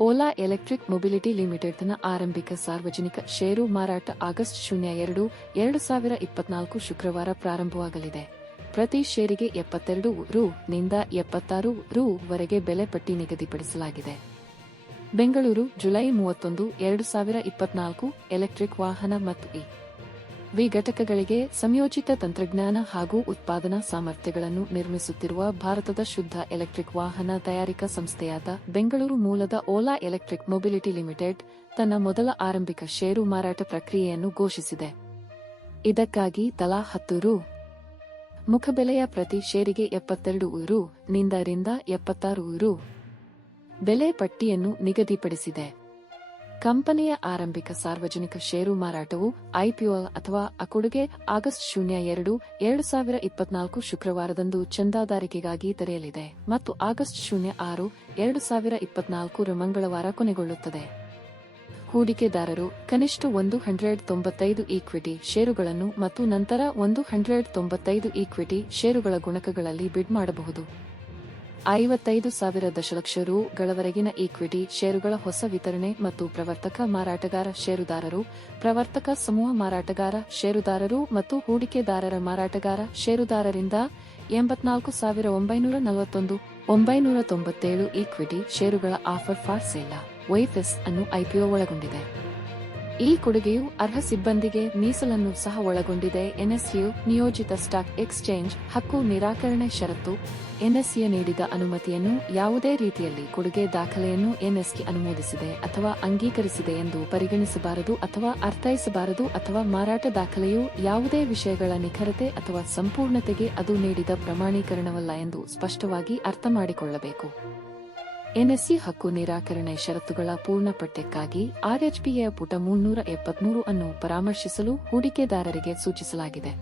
Ola electric mobility ಲಿಮಿಟೆಡ್ನ ಆರಂಭಿಕ ಸಾರ್ವಜನಿಕ ಷೇರು ಮಾರಾಟ ಆಗಸ್ಟ್ 02, 2024 ಶುಕ್ರವಾರ ಪ್ರಾರಂಭವಾಗಲಿದೆ. ಪ್ರತಿ ಷೇರಿಗೆ ರೂ. ನಿಂದ ರೂ. ವರೆಗೆ ಬೆಲೆ ಪಟ್ಟಿ ನಿಗದಿಪಡಿಸಲಾಗಿದೆ. ಬೆಂಗಳೂರು, ಜುಲೈ 31, 2024 ಎಲೆಕ್ಟ್ರಿಕ್ ವಾಹನ ಮತ್ತು ವಿ ಘಟಕಗಳಿಗೆ ಸಂಯೋಜಿತ ತಂತ್ರಜ್ಞಾನ ಹಾಗೂ ಉತ್ಪಾದನಾ ಸಾಮರ್ಥ್ಯಗಳನ್ನು ನಿರ್ಮಿಸುತ್ತಿರುವ ಭಾರತದ ಶುದ್ಧ ಎಲೆಕ್ಟ್ರಿಕ್ ವಾಹನ ತಯಾರಿಕಾ ಸಂಸ್ಥೆಯಾದ ಬೆಂಗಳೂರು ಮೂಲದ ಓಲಾ ಎಲೆಕ್ಟ್ರಿಕ್ ಮೊಬಿಲಿಟಿ ಲಿಮಿಟೆಡ್ ತನ್ನ ಮೊದಲ ಆರಂಭಿಕ ಷೇರು ಮಾರಾಟ ಪ್ರಕ್ರಿಯೆಯನ್ನು ಘೋಷಿಸಿದೆ. ಇದಕ್ಕಾಗಿ ತಲಾ ರೂ. ಮುಖಬೆಲೆಯ ಪ್ರತಿ ಷೇರಿಗೆ ರೂ. ನಿಂದ ರೂ. ಬೆಲೆ ಪಟ್ಟಿಯನ್ನು ನಿಗದಿಪಡಿಸಿದೆ. ಕಂಪನಿಯ ಆರಂಭಿಕ ಸಾರ್ವಜನಿಕ ಷೇರು ಮಾರಾಟವು ಐಪಿಒ ಅಥವಾ ಕೊಡುಗೆ ಆಗಸ್ಟ್ 02, 2024 ಶುಕ್ರವಾರದಂದು ಚಂದಾದಾರಿಕೆಗಾಗಿ ತೆರೆಯಲಿದೆ ಮತ್ತು ಆಗಸ್ಟ್ 06, 2024 ಮಂಗಳವಾರ ಕೊನೆಗೊಳ್ಳುತ್ತದೆ. ಹೂಡಿಕೆದಾರರು ಕನಿಷ್ಠ 195 ಈಕ್ವಿಟಿ ಷೇರುಗಳನ್ನು ಮತ್ತು ನಂತರ 195 ಈಕ್ವಿಟಿ ಷೇರುಗಳ ಗುಣಕಗಳಲ್ಲಿ ಬಿಡ್ ಮಾಡಬಹುದು. 55,000 ದಶಲಕ್ಷ ರೂ.ಗಳವರೆಗಿನ ಈಕ್ವಿಟಿ ಷೇರುಗಳ ಹೊಸ ವಿತರಣೆ ಮತ್ತು ಪ್ರವರ್ತಕ ಮಾರಾಟಗಾರ ಷೇರುದಾರರು, ಪ್ರವರ್ತಕ ಸಮೂಹ ಮಾರಾಟಗಾರ ಷೇರುದಾರರು ಮತ್ತು ಹೂಡಿಕೆದಾರರ ಮಾರಾಟಗಾರ ಷೇರುದಾರರಿಂದ 84,941,997 ಈಕ್ವಿಟಿ ಷೇರುಗಳ ಆಫರ್ ಫಾರ್ ಸೇಲ್ (ವೈಎಫ್ಎಸ್) ಅನ್ನು ಐಪಿಒ ಒಳಗೊಂಡಿದೆ. ಈ ಕೊಡುಗೆಯು ಅರ್ಹ ಸಿಬ್ಬಂದಿಗೆ ಮೀಸಲನ್ನು ಸಹ ಒಳಗೊಂಡಿದೆ. ಎನ್ಎಸ್ಯು ನಿಯೋಜಿತ ಸ್ಟಾಕ್ ಎಕ್ಸ್ಚೇಂಜ್ ಹಕ್ಕು ನಿರಾಕರಣೆ ಷರತ್ತು. ಎನ್ಎಸ್ಸಿ ನೀಡಿದ ಅನುಮತಿಯನ್ನು ಯಾವುದೇ ರೀತಿಯಲ್ಲಿ ಕೊಡುಗೆ ದಾಖಲೆಯನ್ನು ಎನ್ಎಸ್ಸಿ ಅನುಮೋದಿಸಿದೆ ಅಥವಾ ಅಂಗೀಕರಿಸಿದೆ ಎಂದು ಪರಿಗಣಿಸಬಾರದು ಅಥವಾ ಅರ್ಥೈಸಬಾರದು ಅಥವಾ ಮಾರಾಟ ದಾಖಲೆಯು ಯಾವುದೇ ವಿಷಯಗಳ ನಿಖರತೆ ಅಥವಾ ಸಂಪೂರ್ಣತೆಗೆ ಅದು ನೀಡಿದ ಪ್ರಮಾಣೀಕರಣವಲ್ಲ ಎಂದು ಸ್ಪಷ್ಟವಾಗಿ ಅರ್ಥಮಾಡಿಕೊಳ್ಳಬೇಕು. ಎನ್ಎಸ್ಸಿ ಹಕ್ಕು ನಿರಾಕರಣೆ ಷರತ್ತುಗಳ ಪೂರ್ಣ ಪಠ್ಯಕ್ಕಾಗಿ ಆರ್ಎಚ್ಪಿಯ ಪುಟ 373 ಅನ್ನು ಪರಾಮರ್ಶಿಸಲು ಹೂಡಿಕೆದಾರರಿಗೆ ಸೂಚಿಸಲಾಗಿದೆ.